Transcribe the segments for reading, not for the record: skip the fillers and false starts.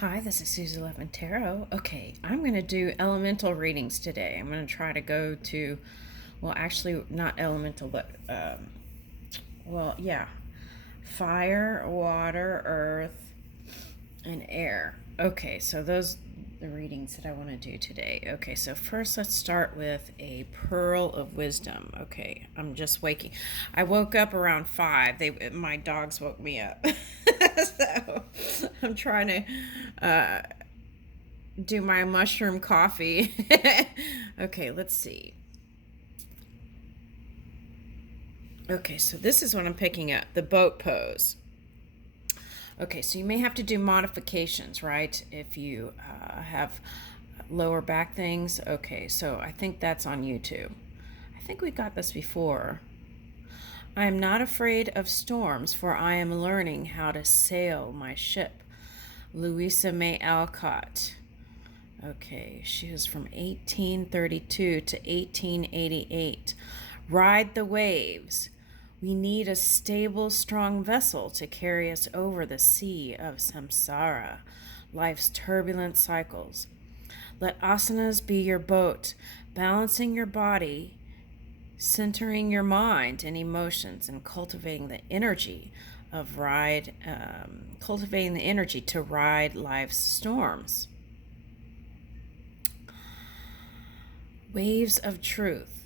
Hi, this is Susie Levin Tarot. Okay, I'm going to do elemental readings today. I'm going to try to go to, well, actually, not elemental, but, yeah, fire, water, earth, and air. Okay, so those the readings that I want to do today. Okay, so first let's start with a pearl of wisdom. Okay, I'm just waking. I woke up around 5. My dogs woke me up. So I'm trying to do my mushroom coffee. Okay, let's see. Okay, so this is what I'm picking up, the boat pose. Okay, so you may have to do modifications, right? If you have lower back things. Okay, so I think that's on YouTube. I think we got this before. I am not afraid of storms, for I am learning how to sail my ship. Louisa May Alcott. Okay, she was from 1832 to 1888. Ride the waves. We need a stable, strong vessel to carry us over the sea of samsara, life's turbulent cycles. Let asanas be your boat, balancing your body, centering your mind and emotions, and cultivating the energy to ride life's storms. Waves of truth.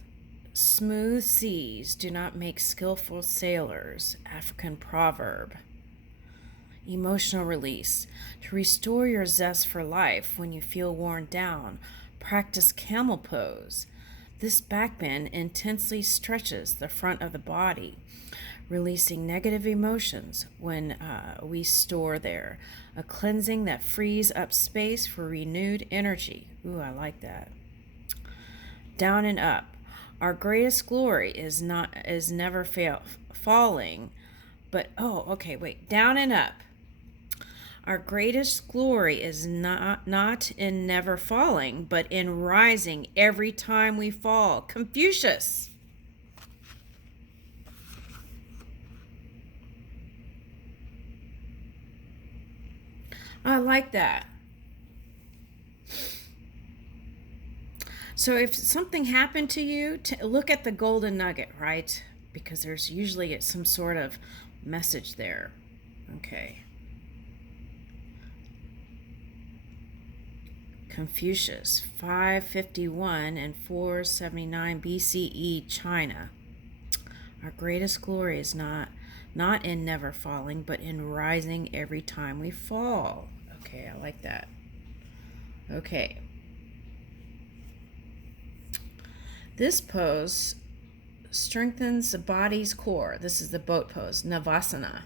Smooth seas do not make skillful sailors. African proverb. Emotional release. To restore your zest for life when you feel worn down, practice camel pose. This back bend intensely stretches the front of the body, releasing negative emotions when we store there. A cleansing that frees up space for renewed energy. Ooh, I like that. Down and up. Our greatest glory is never falling, but down and up. Our greatest glory is not in never falling, but in rising every time we fall. Confucius. I like that. So if something happened to you, look at the golden nugget, right? Because there's usually some sort of message there. Okay. Confucius, 551 and 479 BCE, China. Our greatest glory is not in never falling, but in rising every time we fall. Okay, I like that. Okay. This pose strengthens the body's core. This is the boat pose, Navasana,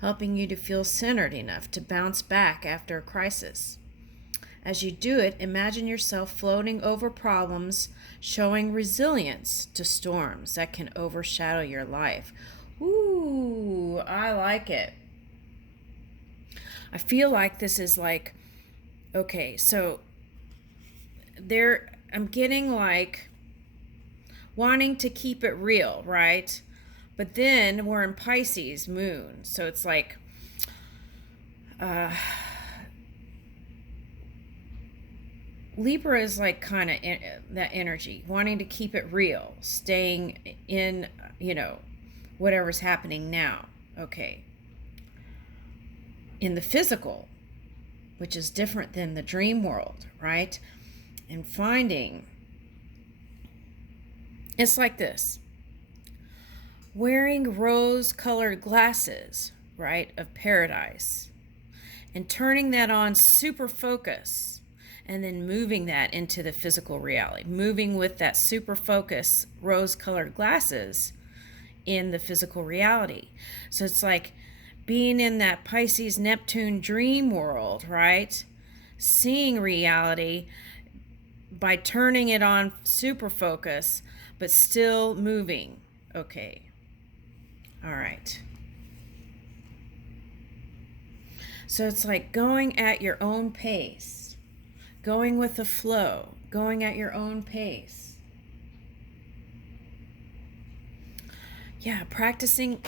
helping you to feel centered enough to bounce back after a crisis. As you do it, imagine yourself floating over problems, showing resilience to storms that can overshadow your life. Ooh, I like it. I feel like this is like, okay, so I'm getting like wanting to keep it real, right? But then we're in Pisces moon, so it's like Libra is like kind of that energy, wanting to keep it real, staying in, whatever's happening now. Okay. In the physical, which is different than the dream world, right? And finding, it's like this: wearing rose-colored glasses, right, of paradise, and turning that on super focus, and then moving that into the physical reality, moving with that super focus rose-colored glasses in the physical reality. So it's like being in that Pisces Neptune dream world, right? Seeing reality by turning it on super focus, but still moving. Okay. All right. So it's like going at your own pace, going with the flow, going at your own pace. Yeah, practicing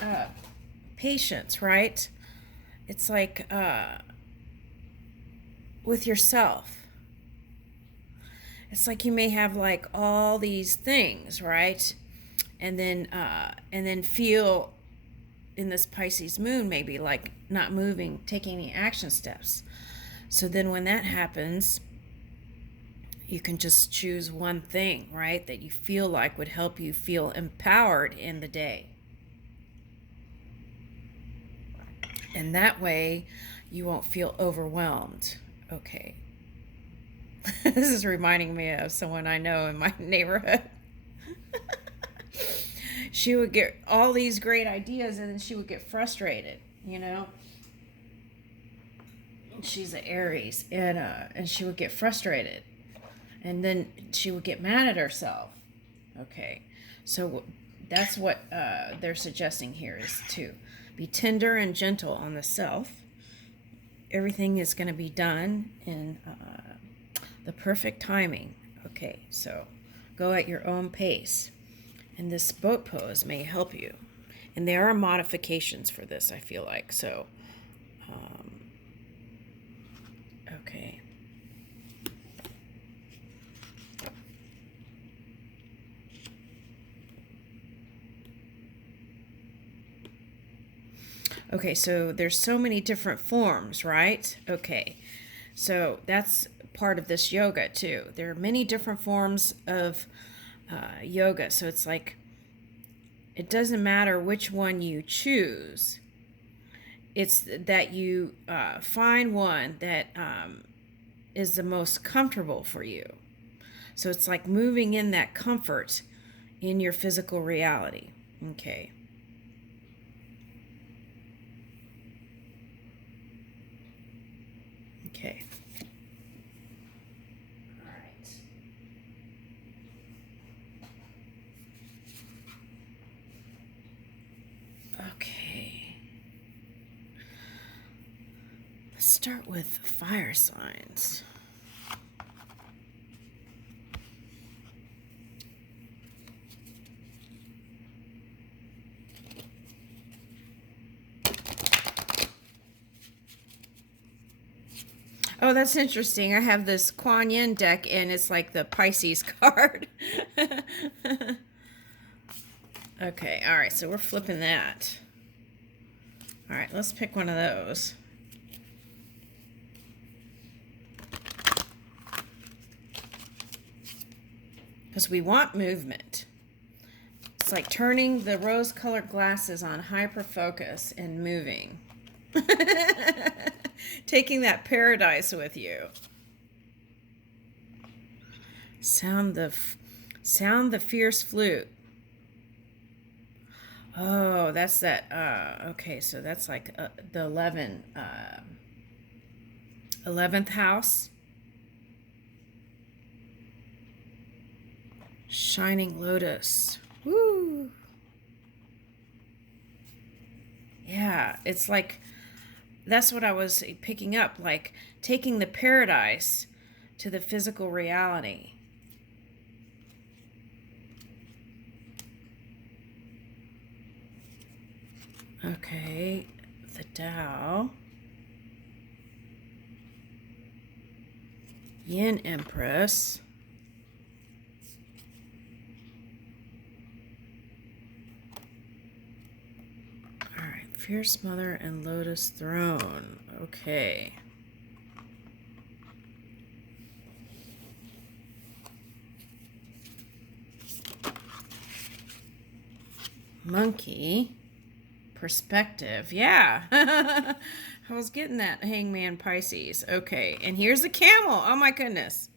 patience, right? It's like with yourself. It's like you may have like all these things, right? And then feel in this Pisces moon maybe like not moving, taking any action steps. So then when that happens, you can just choose one thing, right, that you feel like would help you feel empowered in the day. And that way you won't feel overwhelmed. Okay. This is reminding me of someone I know in my neighborhood. She would get all these great ideas and then she would get frustrated, you know. She's an Aries, and she would get frustrated, and then she would get mad at herself. Okay, so that's what they're suggesting here is to be tender and gentle on the self. Everything is going to be done in the perfect timing. Okay, so go at your own pace. And this boat pose may help you. And there are modifications for this, I feel like. So, okay. Okay, so there's so many different forms, right? Okay, so that's part of this yoga too. There are many different forms of yoga, so it's like it doesn't matter which one you choose. It's that you find one that is the most comfortable for you. So it's like moving in that comfort in your physical reality. Okay. Okay. All right. Okay. Let's start with fire signs. Oh, that's interesting. I have this Kuan Yin deck, and it's like the Pisces card. Okay, all right, so we're flipping that. All right, let's pick one of those. Because we want movement. It's like turning the rose-colored glasses on hyper-focus and moving. Taking that paradise with you. Sound the fierce flute. Oh, that's that. Okay, so that's like the 11th house. Shining lotus. Woo. Yeah, it's like that's what I was picking up, like taking the paradise to the physical reality. Okay, the Tao. Yin Empress. All right, Fierce Mother and Lotus Throne. Okay. Monkey. Perspective. Yeah. I was getting that Hangman Pisces. Okay. And here's the camel. Oh my goodness.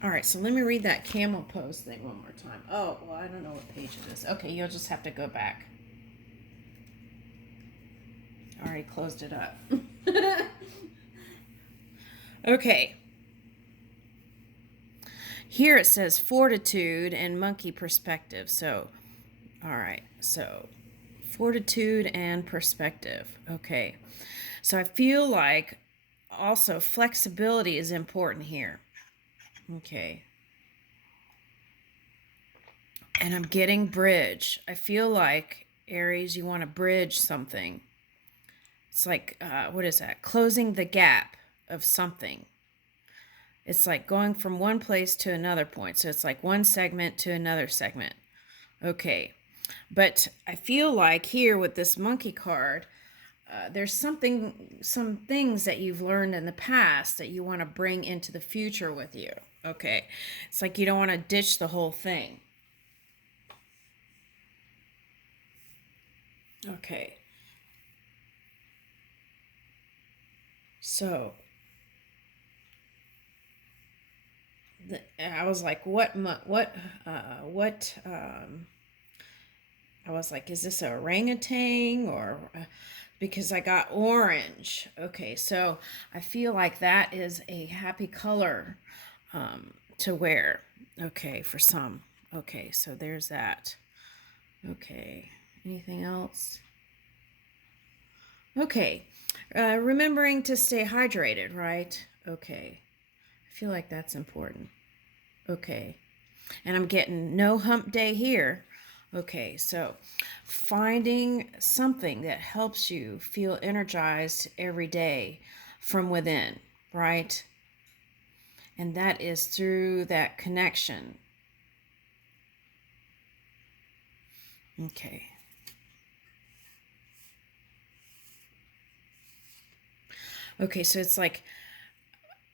All right. So let me read that camel pose thing one more time. Oh, well, I don't know what page it is. Okay. You'll just have to go back. I already closed it up. Okay. Here it says fortitude and monkey perspective. So, all right. So, fortitude and perspective. Okay. So I feel like also flexibility is important here. Okay. And I'm getting bridge. I feel like, Aries, you want to bridge something. It's like, what is that? Closing the gap of something. It's like going from one place to another point. So it's like one segment to another segment. Okay. But I feel like here with this monkey card, there's some things that you've learned in the past that you want to bring into the future with you. Okay. It's like you don't want to ditch the whole thing. Okay. So I was like, I was like, is this a orangutan or because I got orange. Okay, so I feel like that is a happy color to wear. Okay, for some. Okay, so there's that. Okay, anything else? Okay, remembering to stay hydrated, right? Okay, I feel like that's important. Okay, and I'm getting no hump day here. Okay, so finding something that helps you feel energized every day from within, right? And that is through that connection. Okay. Okay, so it's like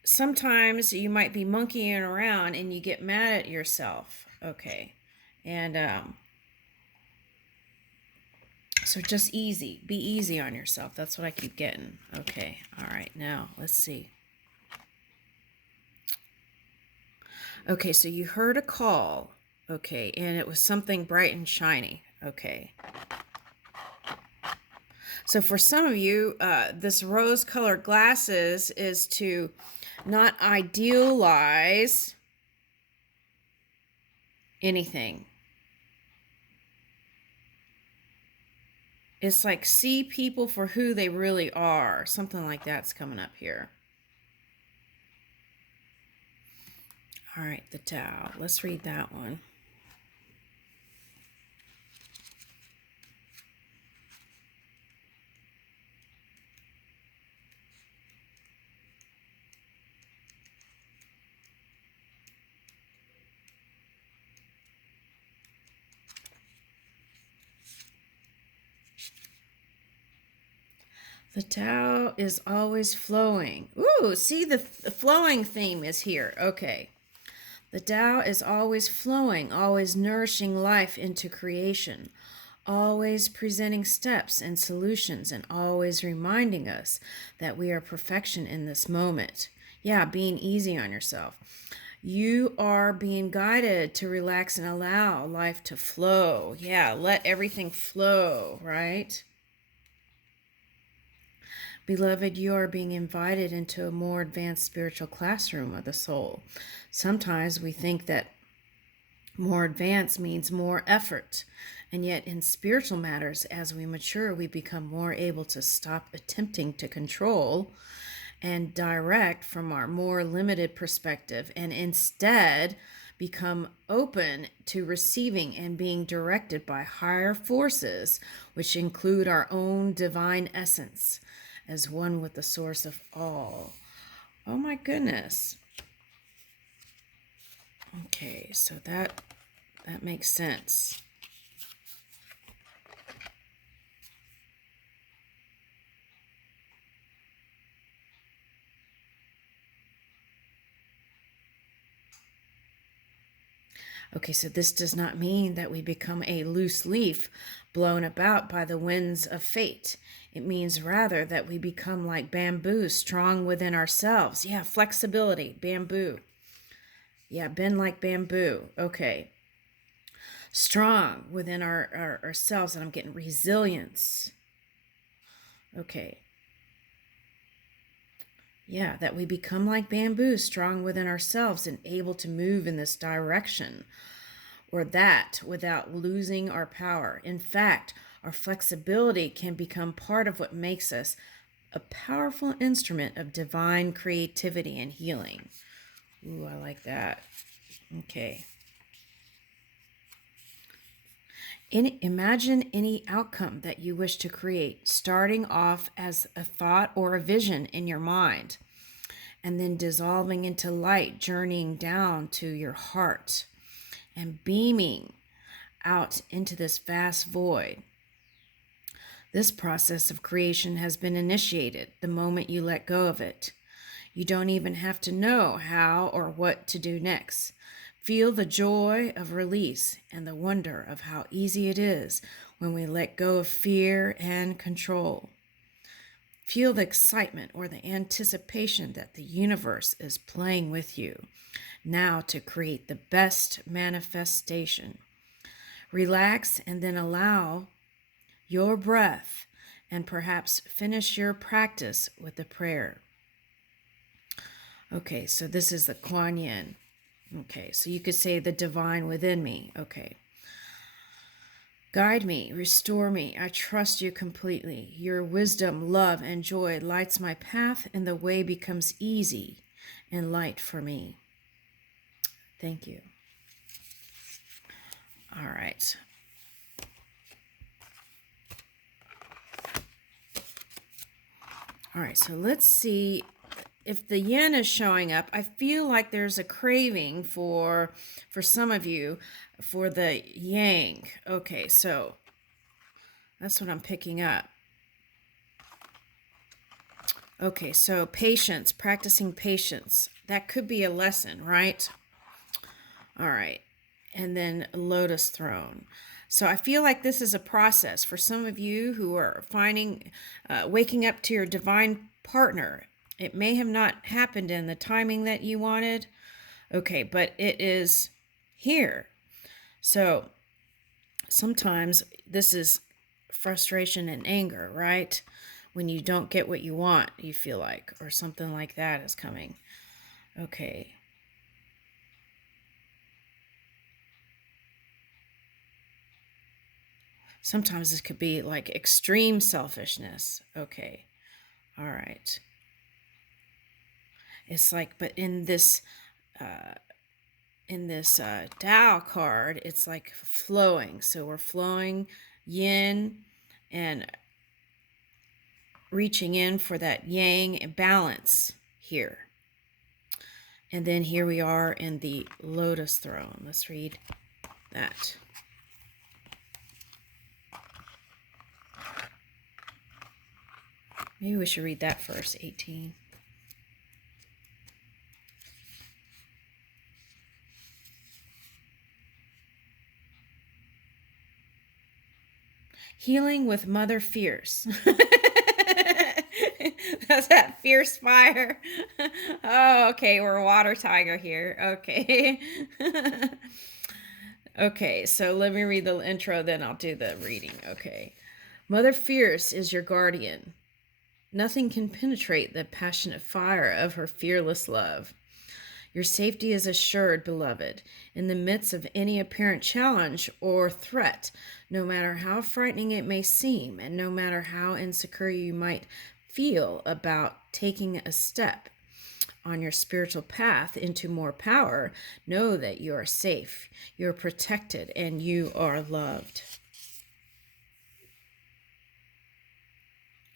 sometimes you might be monkeying around and you get mad at yourself. Okay. And so just be easy on yourself. That's what I keep getting. Okay. All right. Now let's see. Okay. So you heard a call. Okay. And it was something bright and shiny. Okay. So for some of you, this rose-colored glasses is to not idealize anything. It's like see people for who they really are. Something like that's coming up here. All right, the Tao. Let's read that one. The Tao is always flowing. Ooh, see the flowing theme is here. Okay. The Tao is always flowing, always nourishing life into creation, always presenting steps and solutions, and always reminding us that we are perfection in this moment. Yeah, being easy on yourself. You are being guided to relax and allow life to flow. Yeah, let everything flow, right? Beloved, you are being invited into a more advanced spiritual classroom of the soul. Sometimes we think that more advanced means more effort, and yet in spiritual matters, as we mature, we become more able to stop attempting to control and direct from our more limited perspective and instead become open to receiving and being directed by higher forces, which include our own divine essence as one with the source of all. Oh my goodness. Okay, so that makes sense. Okay, so this does not mean that we become a loose leaf blown about by the winds of fate. It means rather that we become like bamboo, strong within ourselves. Yeah, flexibility, bamboo. Yeah, bend like bamboo. Okay. Strong within ourselves, and I'm getting resilience. Okay. Yeah, that we become like bamboo, strong within ourselves and able to move in this direction or that without losing our power. In fact, our flexibility can become part of what makes us a powerful instrument of divine creativity and healing. Ooh, I like that. Okay. Imagine any outcome that you wish to create, starting off as a thought or a vision in your mind, and then dissolving into light, journeying down to your heart, and beaming out into this vast void. This process of creation has been initiated the moment you let go of it. You don't even have to know how or what to do next. Feel the joy of release and the wonder of how easy it is when we let go of fear and control. Feel the excitement or the anticipation that the universe is playing with you now to create the best manifestation. Relax and then allow your breath and perhaps finish your practice with a prayer. Okay, so this is the Kuan Yin. Okay, so you could say the divine within me. Okay. Guide me, restore me. I trust you completely. Your wisdom, love, and joy lights my path, and the way becomes easy and light for me. Thank you. All right. All right, so let's see if the yin is showing up. I feel like there's a craving for some of you for the yang. Okay, so that's what I'm picking up. Okay, so patience, practicing patience. That could be a lesson, right? All right. And then lotus throne. So I feel like this is a process for some of you who are waking up to your divine partner. It may have not happened in the timing that you wanted. Okay, but it is here. So sometimes this is frustration and anger, right? When you don't get what you want, you feel like, or something like that is coming. Okay. Sometimes this could be like extreme selfishness. Okay. All right. It's like, but in this Tao card, it's like flowing. So we're flowing yin and reaching in for that yang balance here. And then here we are in the lotus throne. Let's read that. Maybe we should read that first, 18. Healing with Mother Fierce. That's that fierce fire. Oh, okay, we're a water tiger here. Okay. Okay, so let me read the intro, then I'll do the reading. Okay. Mother Fierce is your guardian. Nothing can penetrate the passionate fire of her fearless love. Your safety is assured, beloved, in the midst of any apparent challenge or threat, no matter how frightening it may seem, and no matter how insecure you might feel about taking a step on your spiritual path into more power. Know that you are safe, you are protected, and you are loved.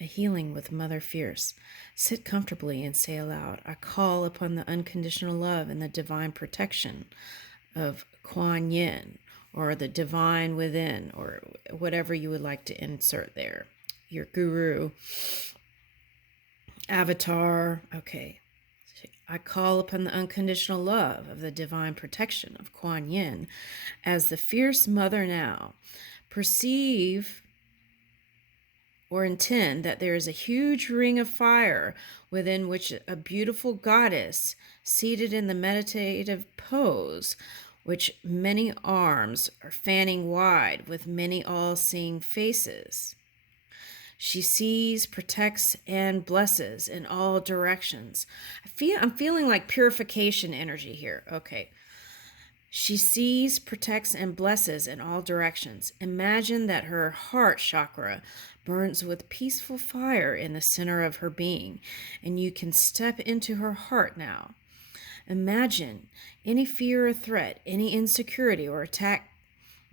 A healing with Mother Fierce. Sit comfortably and say aloud, I call upon the unconditional love and the divine protection of Kuan Yin, or the divine within, or whatever you would like to insert there. Your guru, avatar. Okay. I call upon the unconditional love of the divine protection of Kuan Yin as the fierce mother now. Perceive or intend that there is a huge ring of fire within which a beautiful goddess seated in the meditative pose, which many arms are fanning wide with many all-seeing faces. She sees, protects, and blesses in all directions. I'm feeling like purification energy here. Okay. She sees, protects, and blesses in all directions. Imagine that her heart chakra burns with peaceful fire in the center of her being, and you can step into her heart now. Imagine any fear or threat, any insecurity or attack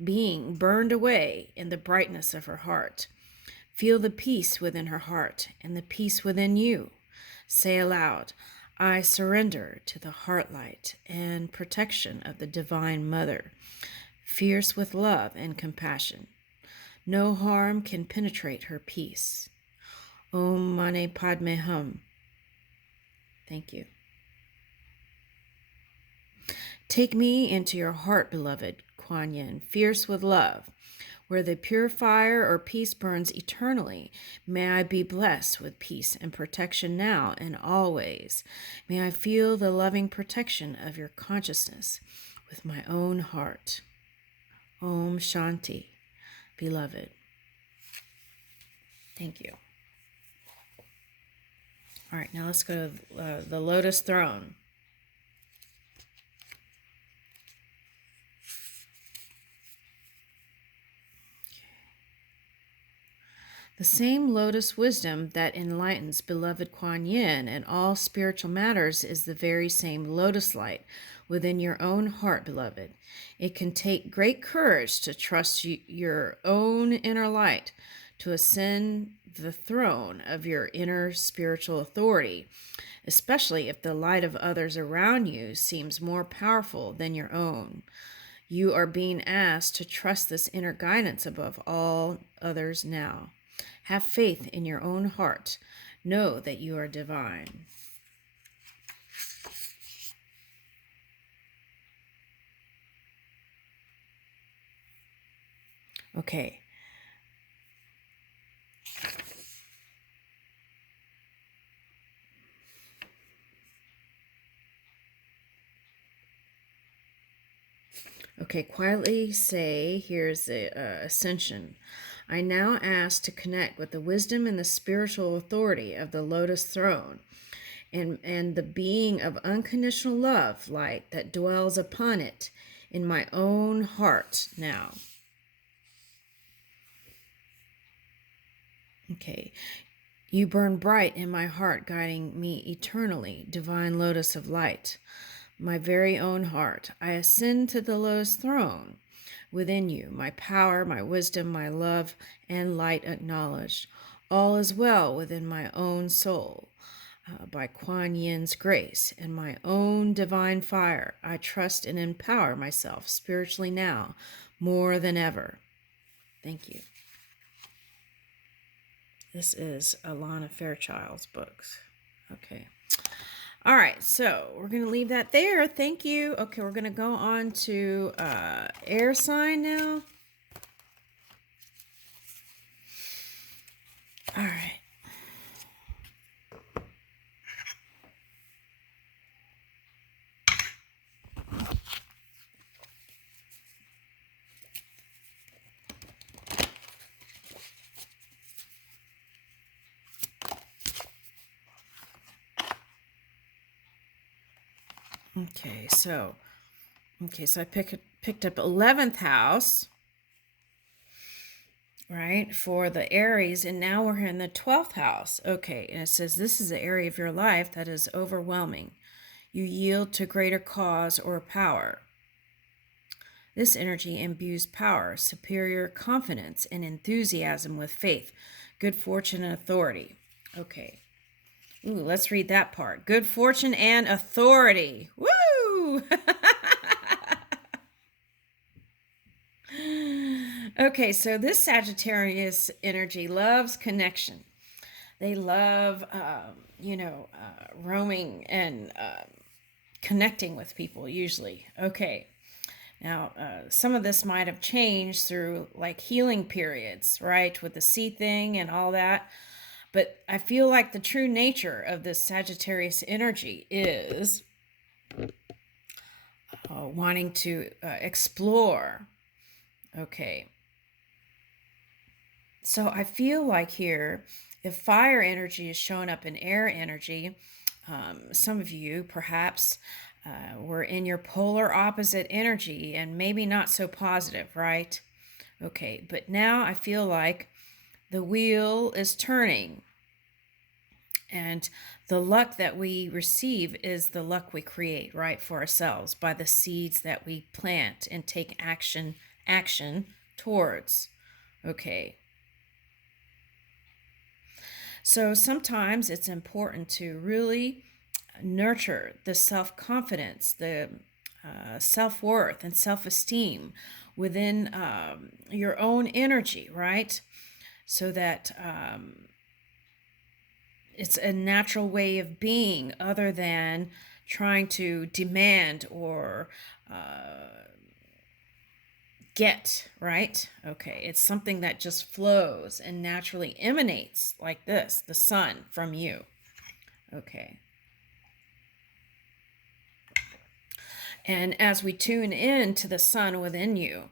being burned away in the brightness of her heart. Feel the peace within her heart and the peace within you. Say aloud, I surrender to the heart light and protection of the Divine Mother, fierce with love and compassion. No harm can penetrate her peace. Om Mani Padme Hum. Thank you. Take me into your heart, beloved Kuan Yin, fierce with love. Where the pure fire or peace burns eternally, may I be blessed with peace and protection now and always. May I feel the loving protection of your consciousness with my own heart. Om Shanti, beloved. Thank you. All right, now let's go to the Lotus Throne. The same lotus wisdom that enlightens beloved Kuan Yin in all spiritual matters is the very same lotus light within your own heart, beloved. It can take great courage to trust your own inner light, to ascend the throne of your inner spiritual authority, especially if the light of others around you seems more powerful than your own. You are being asked to trust this inner guidance above all others now. Have faith in your own heart. Know that you are divine. Okay. Okay, quietly say, here's the ascension. I now ask to connect with the wisdom and the spiritual authority of the Lotus Throne and the being of unconditional love light that dwells upon it in my own heart now. Okay. You burn bright in my heart, guiding me eternally, divine lotus of light. My very own heart, I ascend to the Lotus Throne within you, my power, my wisdom, my love, and light acknowledged. All is well within my own soul. By Kuan Yin's grace and my own divine fire, I trust and empower myself spiritually now more than ever. Thank you. This is Alana Fairchild's books. Okay. All right, so we're going to leave that there. Thank you. Okay, we're going to go on to air sign now. All right. Okay, so I picked up 11th house, right, for the Aries, and now we're in the 12th house. Okay, and it says this is the area of your life that is overwhelming. You yield to greater cause or power. This energy imbues power, superior confidence, and enthusiasm with faith, good fortune, and authority. Okay. Ooh, let's read that part. Good fortune and authority. Woo! Okay, so this Sagittarius energy loves connection. They love, roaming and connecting with people usually. Okay. Now, some of this might have changed through like healing periods, right? With the sea thing and all that. But I feel like the true nature of this Sagittarius energy is wanting to explore. Okay. So I feel like here, if fire energy is showing up in air energy, some of you perhaps were in your polar opposite energy and maybe not so positive, right? Okay, but now I feel like the wheel is turning. And the luck that we receive is the luck we create, right, for ourselves by the seeds that we plant and take action action towards. Okay. So sometimes it's important to really nurture the self-confidence, the self-worth and self-esteem within your own energy, right? So that it's a natural way of being other than trying to demand or get, right? Okay, it's something that just flows and naturally emanates like this, the sun from you. Okay. And as we tune in to the sun within you,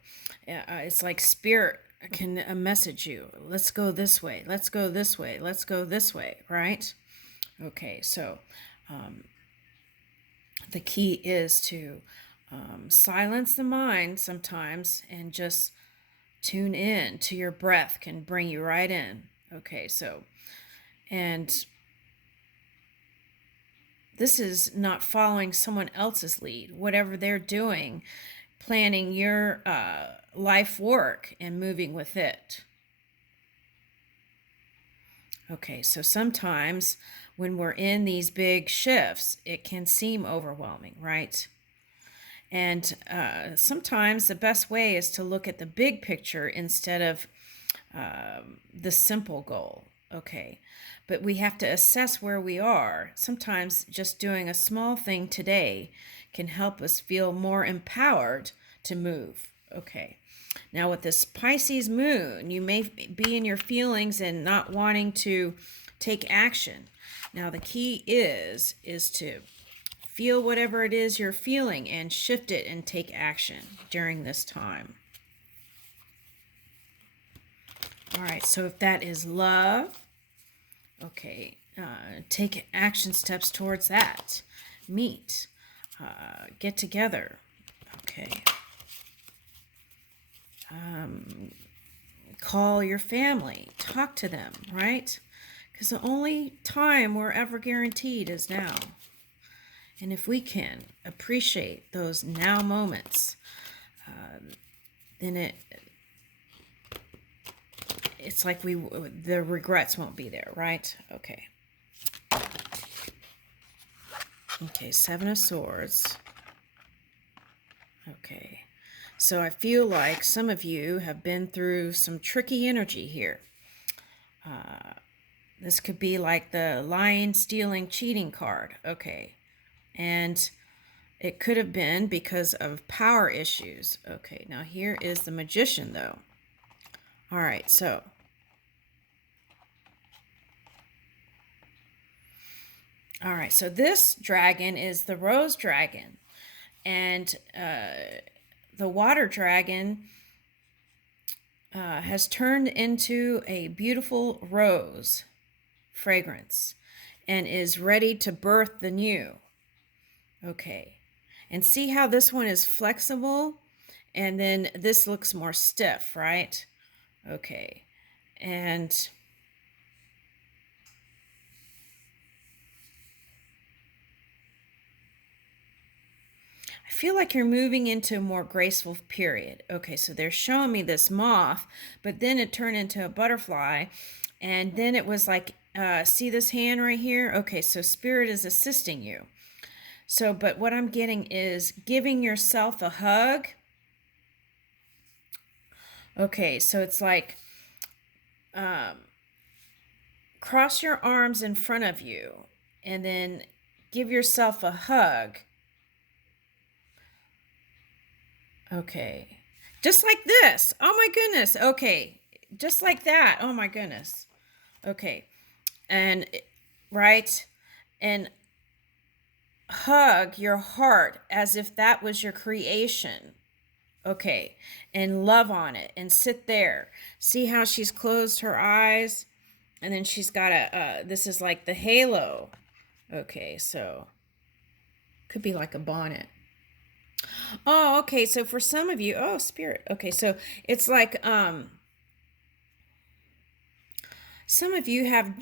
it's like spirit can message you. Let's go this way. Let's go this way. Let's go this way, right? Okay, so the key is to silence the mind sometimes and just tune in to your breath can bring you right in. Okay, so, and this is not following someone else's lead, whatever they're doing, planning your life work and moving with it. Okay, so sometimes when we're in these big shifts, it can seem overwhelming, right? And sometimes the best way is to look at the big picture instead of the simple goal. Okay, but we have to assess where we are. Sometimes just doing a small thing today can help us feel more empowered to move. Okay, now with this Pisces moon, you may be in your feelings and not wanting to take action. Now the key is to feel whatever it is you're feeling and shift it and take action during this time. All right, so if that is love, okay, take action steps towards that. Meet, get together, okay. Call your family, talk to them, right? Because the only time we're ever guaranteed is now. And if we can appreciate those now moments, then it's like the regrets won't be there, right? Okay. Okay, Seven of Swords. Okay. So I feel like some of you have been through some tricky energy here. This could be like the lying, stealing, cheating card. Okay. And it could have been because of power issues. Okay, now here is the Magician, though. All right, so this dragon is the rose dragon, and the water dragon has turned into a beautiful rose fragrance and is ready to birth the new. Okay, and see how this one is flexible, and then this looks more stiff, right? Okay, and I feel like you're moving into a more graceful period. Okay, so they're showing me this moth, but then it turned into a butterfly, and then it was like, see this hand right here? Okay, so Spirit is assisting you. So, but what I'm getting is giving yourself a hug. Okay, so it's like cross your arms in front of you and then give yourself a hug. Okay, just like this. Oh my goodness. Okay, just like that. Oh my goodness. Okay, and right, and hug your heart as if that was your creation. Okay, and love on it and sit there. See how she's closed her eyes, and then she's got this is like the halo. Okay, so could be like a bonnet. Oh, okay, so for some of you, oh, Spirit. Okay, so it's like some of you have